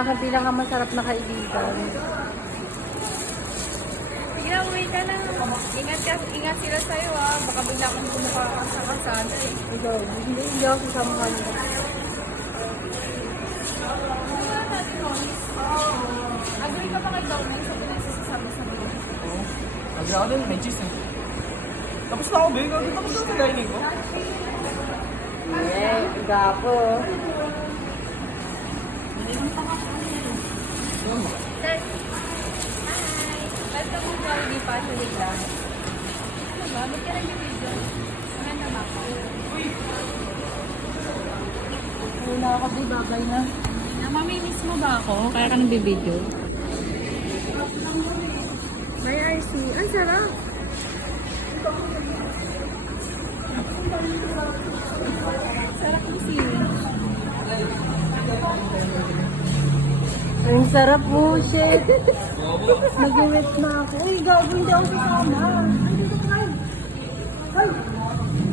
aking pinakamasarap na kaibigan. Sige na, uwi ka na. Ingat sila sa'yo ah. Baka bigla kang bumuka ka sa kasada eh. Ikaw, hindi ako sasama kanina. Agree ka ba kay Dormen sa pinagsasasabi sa mga? Oo. Agree ako din, may cheese eh. Tapos na ako, babe. Tapos na ako sa dining ko. Eh, gapo. Sir. Hi. Welcome to Jollibee Fashion Week lang. Ano ba? Ba't ka nag-video? Maganda ba ako? Wala ako, di babay na. Namamimiss mo ba ako? Kaya ka nag-video? May RC. Ang sarap. Sarap yung sili. Ang sarap po, shit. Nag-uwit na ako. Uy, gago, hindi ako sasama.